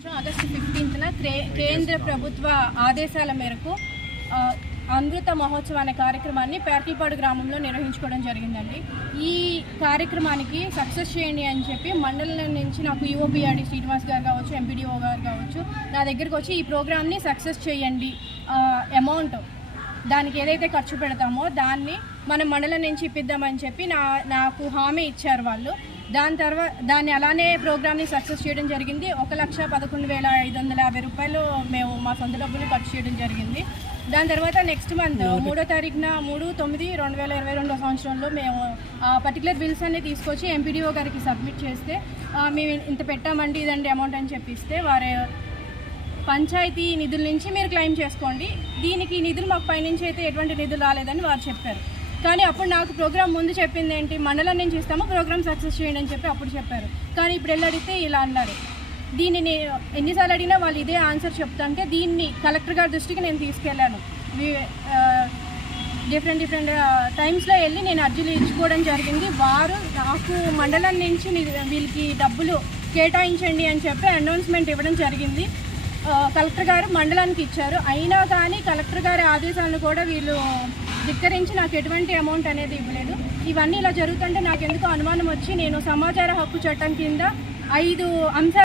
August ఫిఫ్టీన్త్న కేంద్ర ప్రభుత్వ ఆదేశాల మేరకు అమృత మహోత్సవ అనే కార్యక్రమాన్ని పేర్కిపాడు గ్రామంలో నిర్వహించుకోవడం జరిగిందండి. ఈ కార్యక్రమానికి సక్సెస్ చేయండి అని చెప్పి మండలం నుంచి నాకు యుఓపిఆడి శ్రీనివాస్ గారు కావచ్చు ఎంపీడీఓ గారు కావచ్చు నా దగ్గరికి వచ్చి ఈ ప్రోగ్రామ్ని సక్సెస్ చేయండి అమౌంట్ దానికి ఏదైతే ఖర్చు పెడతామో దాన్ని మనం మండలం నుంచి ఇప్పిద్దామని చెప్పి నా నాకు హామీ ఇచ్చారు వాళ్ళు. దాని తర్వాత దాన్ని అలానే ప్రోగ్రామ్ని సక్సెస్ చేయడం జరిగింది. ఒక లక్ష పదకొండు వేల ఐదు వందల యాభై రూపాయలు మేము మా సొంత డబ్బులు ఖర్చు చేయడం జరిగింది. దాని తర్వాత నెక్స్ట్ మంత్ మూడో తారీఖున మూడు తొమ్మిది రెండు వేల ఇరవై రెండో సంవత్సరంలో మేము ఆ పర్టికులర్ బిల్స్ అన్ని తీసుకొచ్చి ఎంపీడీఓ గారికి సబ్మిట్ చేస్తే మేము ఇంత పెట్టామండి ఇదండి అమౌంట్ అని చెప్పిస్తే వారు పంచాయతీ నిధుల నుంచి మీరు క్లెయిమ్ చేసుకోండి. దీనికి నిధులు మాకు పైనుంచి అయితే ఎటువంటి నిధులు రాలేదని వారు చెప్పారు. కానీ అప్పుడు నాకు ప్రోగ్రామ్ ముందు చెప్పింది ఏంటి? మండలం నుంచి ఇస్తాము ప్రోగ్రామ్ సక్సెస్ చేయండి అని చెప్పి అప్పుడు చెప్పారు. కానీ ఇప్పుడు వెళ్ళి అడిగితే ఇలా అన్నారు. దీనిని ఎన్నిసార్లు అడిగినా వాళ్ళు ఇదే ఆన్సర్ చెప్తాంటే దీన్ని కలెక్టర్ గారి దృష్టికి నేను తీసుకెళ్ళాను. డిఫరెంట్ డిఫరెంట్ టైమ్స్లో వెళ్ళి నేను అర్జీలు ఇచ్చుకోవడం జరిగింది. వారు నాకు మండలం నుంచి వీళ్ళకి డబ్బులు కేటాయించండి అని చెప్పి అనౌన్స్మెంట్ ఇవ్వడం జరిగింది. కలెక్టర్ గారు మండలానికి ఇచ్చారు. అయినా కానీ కలెక్టర్ గారి ఆదేశాలను కూడా వీళ్ళు ధిక్కరించి నాకు ఎటువంటి అమౌంట్ అనేది ఇవ్వలేదు. ఇవన్నీ ఇలా జరుగుతుంటే నాకు ఎందుకు అనుమానం వచ్చి నేను సమాచార హక్కు చట్టం కింద ఐదు అంశాలు